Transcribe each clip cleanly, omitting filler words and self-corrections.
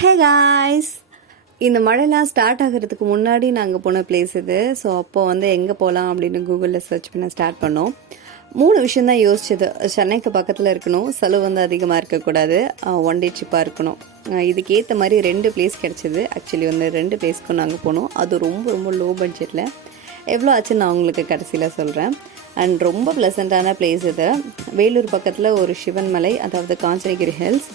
Hey guys, இந்த மழைலாம் start ஆகிறதுக்கு முன்னாடி நாங்கள் போன பிளேஸ் இது. ஸோ அப்போ வந்து எங்கே போகலாம் அப்படின்னு கூகுளில் சர்ச் பண்ண ஸ்டார்ட் பண்ணோம். 3 விஷயந்தான் யோசிச்சது. சென்னைக்கு பக்கத்தில் இருக்கணும், செலவு வந்து அதிகமாக இருக்கக்கூடாது, ஒன் டே ட்ரிப்பாக இருக்கணும். இதுக்கு ஏற்ற மாதிரி 2 பிளேஸ் கிடச்சிது. ஆக்சுவலி வந்து 2 பிளேஸ்க்கும் நாங்கள் போனோம். அது ரொம்ப ரொம்ப லோ பட்ஜெட்டில். எவ்வளோ ஆச்சுன்னு நான் உங்களுக்கு கடைசியில் சொல்கிறேன். அண்ட் ரொம்ப ப்ளசண்ட்டான பிளேஸ் இது. வேலூர் பக்கத்தில் ஒரு சிவன் மலை, அதாவது காஞ்சனகிரி ஹில்ஸ்.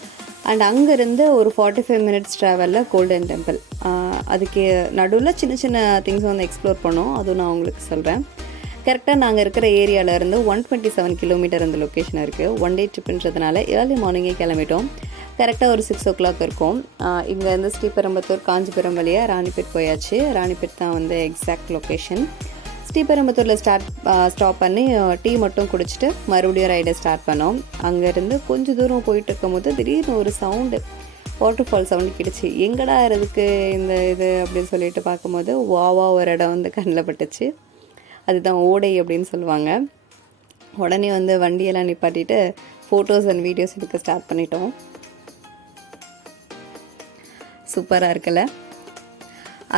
அண்ட் அங்கேருந்து ஒரு 45 மினிட்ஸ் ட்ராவலில் கோல்டன் டெம்பிள். அதுக்கு நடுவில் சின்ன சின்ன திங்ஸ் வந்து எக்ஸ்ப்ளோர் பண்ணோம். அதுவும் நான் உங்களுக்கு சொல்கிறேன். கரெக்டாக நாங்கள் இருக்கிற ஏரியாவிலேருந்து 127 கிலோமீட்டர் அந்த லொக்கேஷன் இருக்குது. ஒன் டே ட்ரிப்புன்றதுனால ஏர்லி மார்னிங்கே கிளம்பிட்டோம். கரெக்டாக ஒரு 6 o'clock இருக்கும். இங்கேருந்து ஸ்ரீபெரும்புத்தூர் காஞ்சிபுரம் வழியாக ராணிப்பேட் போயாச்சு. ராணிப்பேட் தான் வந்து எக்ஸாக்ட் லொக்கேஷன். ஸ்ரீபெரும்புத்தூரில் ஸ்டாப் பண்ணி டீ மட்டும் குடிச்சிட்டு மறுபடியும் ரைடை ஸ்டார்ட் பண்ணோம். அங்கேருந்து கொஞ்சம் தூரம் போயிட்டு இருக்கும்போது திடீர்னு ஒரு சவுண்டு, வாட்டர்ஃபால் சவுண்டு கிடச்சி. எங்கடா இருக்குது இந்த இது அப்படின்னு சொல்லிட்டு பார்க்கும்போது வாவா ஒரு இடம் வந்து கண்ணில் பட்டுச்சு. அதுதான் ஓடை அப்படின்னு சொல்லுவாங்க. உடனே வந்து வண்டியெல்லாம் நிப்பாட்டிட்டு ஃபோட்டோஸ் அண்ட் வீடியோஸ் எடுக்க ஸ்டார்ட் பண்ணிட்டோம். சூப்பராக இருக்குல்ல?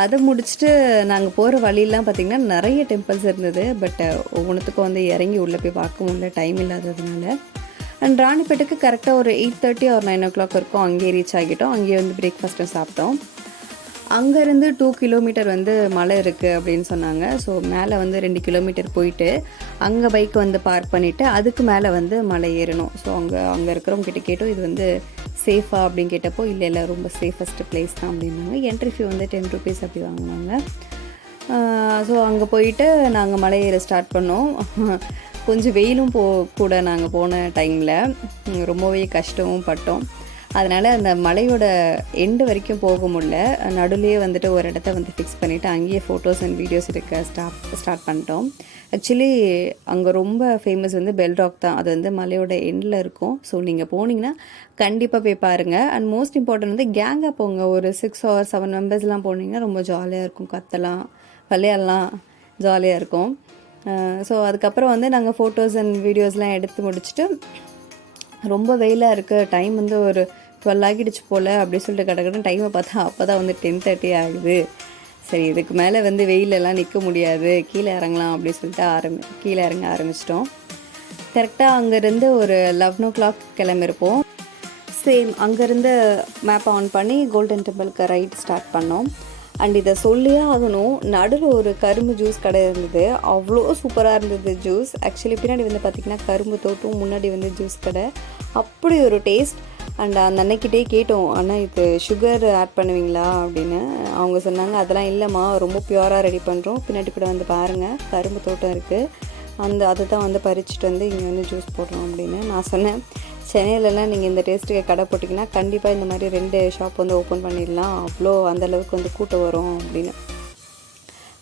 அதை முடிச்சுட்டு நாங்கள் போகிற வழியெலாம் பார்த்திங்கன்னா நிறைய டெம்பிள்ஸ் இருந்தது. பட் ஒவ்வொன்றுத்துக்கும் வந்து இறங்கி உள்ளே போய் பார்க்க முடியல, டைம் இல்லாததுனால. அண்ட் ராணிப்பேட்டுக்கு கரெக்டாக ஒரு 8:30 or 9 o'clock இருக்கும். அங்கேயே ரீச் ஆகிட்டோம். அங்கேயே வந்து பிரேக்ஃபாஸ்ட்டும் சாப்பிட்டோம். அங்கேருந்து 2 கிலோமீட்டர் வந்து மலை இருக்குது அப்படின்னு சொன்னாங்க. ஸோ மேலே வந்து 2 கிலோமீட்டர் போயிட்டு அங்கே பைக் வந்து பார்க் பண்ணிவிட்டு அதுக்கு மேலே வந்து மலை ஏறணும். ஸோ அங்கே இருக்கிறவங்க கிட்ட கேட்டோம், இது வந்து சேஃபா அப்படின்னு கேட்டப்போ இல்லை ரொம்ப சேஃபஸ்ட்டு பிளேஸ் தான் அப்படின்னாங்க. என்ட்ரி ஃபீ வந்து 10 rupees அப்படி வாங்கினாங்க. ஸோ அங்கே போயிட்டு நாங்கள் மலை ஏற ஸ்டார்ட் பண்ணோம். கொஞ்சம் வெயிலும் கூட நாங்கள் போன டைமில் ரொம்பவே கஷ்டமும் பட்டோம். அதனால் அந்த மலையோட எண்டு வரைக்கும் போக முடியல. நடுலேயே வந்துட்டு ஒரு இடத்த வந்து ஃபிக்ஸ் பண்ணிவிட்டு அங்கேயே ஃபோட்டோஸ் அண்ட் வீடியோஸ் எடுக்க ஸ்டார்ட் பண்ணிட்டோம். ஆக்சுவலி அங்கே ரொம்ப ஃபேமஸ் வந்து பெல் ராக் தான். அது வந்து மலையோட எண்டில் இருக்கும். ஸோ நீங்கள் போனீங்கன்னா கண்டிப்பாக போய் பாருங்கள். அண்ட் மோஸ்ட் இம்பார்ட்டன்ட் வந்து கேங்காக போங்க. ஒரு 6 or 7 மெம்பர்ஸ்லாம் போனீங்கன்னா ரொம்ப ஜாலியாக இருக்கும். கத்தலாம், விளையாடலாம், ஜாலியாக இருக்கும். ஸோ அதுக்கப்புறம் வந்து நாங்கள் ஃபோட்டோஸ் அண்ட் வீடியோஸ்லாம் எடுத்து முடிச்சுட்டு ரொம்ப வெயிலாக இருக்குது, டைம் வந்து ஒரு 12 ஆகிடுச்சு போல் அப்படி சொல்லிட்டு கடற்கடன் டைமை பார்த்தா அப்போ தான் வந்து 10:30 ஆகுது. சரி, இதுக்கு மேலே வந்து வெயிலெல்லாம் நிற்க முடியாது, கீழே இறங்கலாம் அப்படின்னு சொல்லிட்டு கீழே இறங்க ஆரம்பிச்சிட்டோம். கரெக்டாக அங்கேருந்து ஒரு 11 o'clock கிளம்பிருப்போம். சேம் அங்கேருந்து மேப் ஆன் பண்ணி கோல்டன் டெம்பிளுக்கு ரைட் ஸ்டார்ட் பண்ணோம். அண்ட் இதை சொல்லியே ஆகணும், நடுவில் ஒரு கரும்பு ஜூஸ் கடை இருந்தது. அவ்வளோ சூப்பராக இருந்தது ஜூஸ். ஆக்சுவலி பின்னாடி வந்து பார்த்திங்கன்னா கரும்பு தோட்டம், முன்னாடி வந்து ஜூஸ் கடை. அப்படி ஒரு டேஸ்ட். அண்ட் அந்த அன்னைக்கிட்டே கேட்டோம், அண்ணா இது சுகர் ஆட் பண்ணுவீங்களா அப்படின்னு. அவங்க சொன்னாங்க, அதெல்லாம் இல்லைம்மா, ரொம்ப பியூராக ரெடி பண்ணுறோம், பின்னாடி கூட வந்து பாருங்கள் கரும்பு தோட்டம் இருக்குது, அதை தான் வந்து பறிச்சுட்டு வந்து இங்கே வந்து ஜூஸ் போடுறோம் அப்படின்னு. நான் சொன்னேன், சென்னையிலலாம் நீங்கள் இந்த டேஸ்ட்டுக்கு கடை போட்டிங்கன்னா கண்டிப்பாக இந்த மாதிரி 2 ஷாப் வந்து ஓப்பன் பண்ணிடலாம், அவ்வளோ அந்தளவுக்கு வந்து கூட்டம் வரும் அப்படின்னு.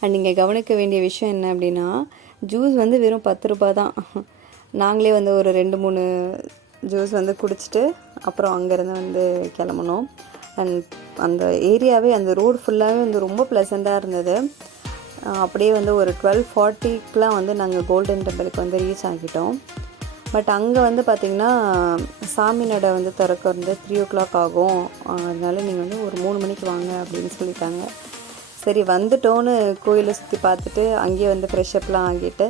அண்ட் நீங்கள் கவனிக்க வேண்டிய விஷயம் என்ன அப்படின்னா, ஜூஸ் வந்து வெறும் 10 ரூபா தான். நாங்களே வந்து ஒரு 2-3 ஜூஸ் வந்து குடிச்சிட்டு அப்புறம் அங்கேருந்து வந்து கிளம்புனோம். அண்ட் அந்த ஏரியாவே, அந்த ரோடு ஃபுல்லாகவே வந்து ரொம்ப ப்ளசண்ட்டாக இருந்தது. அப்படியே வந்து ஒரு 12:40க்குலாம் வந்து நாங்கள் கோல்டன் டெம்பிளுக்கு வந்து ரீச் ஆகிட்டோம். பட் அங்கே வந்து பார்த்திங்கன்னா சாமி நடை வந்து திறக்க வந்து 3 o'clock ஆகும், அதனால நீங்கள் வந்து ஒரு 3 மணிக்கு வாங்க அப்படின்னு சொல்லிட்டாங்க. சரி வந்துட்டோன்னு கோயிலை சுற்றி பார்த்துட்டு அங்கேயே வந்து ஃப்ரெஷ்அப்லாம் ஆகிட்டு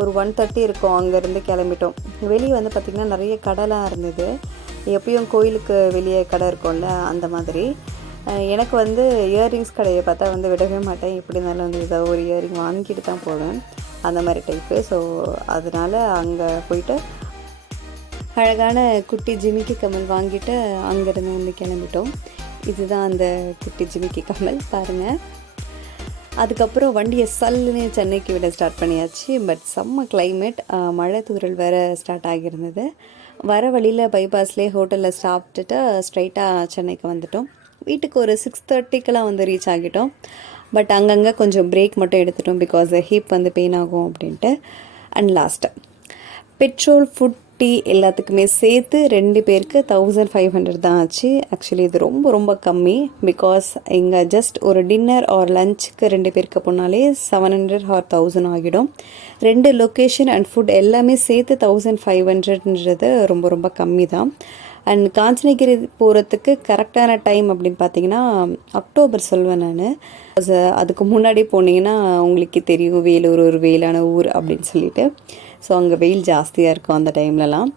ஒரு 1:30 இருக்கும். அங்கேருந்து கிளம்பிட்டோம். வெளியே வந்து பார்த்திங்கன்னா நிறைய கடைலாம் இருந்தது. எப்பயும் கோயிலுக்கு வெளியே கடை இருக்கும்ல, அந்த மாதிரி. எனக்கு வந்து இயர்ரிங்ஸ் கடையை பார்த்தா வந்து விடவே மாட்டேன். எப்படி இருந்தாலும் வந்து ஏதாவது ஒரு இயர்ரிங் வாங்கிட்டு தான் போவேன், அந்த மாதிரி டைப்பு. ஸோ அதனால் அங்கே போயிட்டு அழகான குட்டி ஜிமிக்கி கம்மல் வாங்கிட்டு அங்கேருந்து வந்து கிளம்பிட்டோம். இதுதான் அந்த குட்டி ஜிமிக்கி கம்மல், பாருங்கள். அதுக்கப்புறம் வண்டியை சல்லுன்னு சென்னைக்கு விட ஸ்டார்ட் பண்ணியாச்சு. பட் செம்ம கிளைமேட், மழை தூறல் வேறு ஸ்டார்ட் ஆகியிருந்தது. வர வழியில் பைபாஸ்லேயே ஹோட்டலில் சாப்பிட்டுட்டு ஸ்ட்ரைட்டாக சென்னைக்கு வந்துட்டோம். வீட்டுக்கு ஒரு 6:30க்கெலாம் வந்து ரீச் ஆகிட்டோம். பட் அங்கங்கே கொஞ்சம் பிரேக் மட்டும் எடுத்துட்டோம், பிகாஸ் ஹீப் வந்து பெயின் ஆகும் அப்படின்ட்டு. And last petrol, food, tea எல்லாத்துக்குமே சேர்த்து 2 பேருக்கு 1500 தான் ஆச்சு. ஆக்சுவலி இது ரொம்ப ரொம்ப கம்மி, பிகாஸ் இங்கே ஜஸ்ட் ஒரு டின்னர் ஆர் லஞ்சுக்கு 2 பேருக்கு போனாலே 700 or 1000 ஆகிடும். 2 லொக்கேஷன் அண்ட் ஃபுட் எல்லாமே சேர்த்து 1500ன்றது ரொம்ப ரொம்ப கம்மி தான். அண்ட் காஞ்சனகிரி போகிறதுக்கு கரெக்டான டைம் அப்படின்னு பார்த்தீங்கன்னா அக்டோபர் சொல்வேன் நான். அதுக்கு முன்னாடி போனீங்கன்னா உங்களுக்கு தெரியும் வேலூர் ஒரு வெயிலான ஊர் அப்படின்னு சொல்லிட்டு. ஸோ அங்கே வெயில் ஜாஸ்தியாக இருக்கும் அந்த டைம்லலாம்.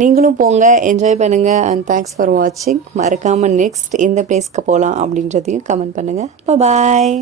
நீங்களும் போங்க, என்ஜாய் பண்ணுங்கள். அண்ட் தேங்க்ஸ் ஃபார் வாட்சிங். மறக்காமல் நெக்ஸ்ட் எந்த பிளேஸ்க்கு போகலாம் அப்படின்றதையும் கமெண்ட் பண்ணுங்கள். பாய்.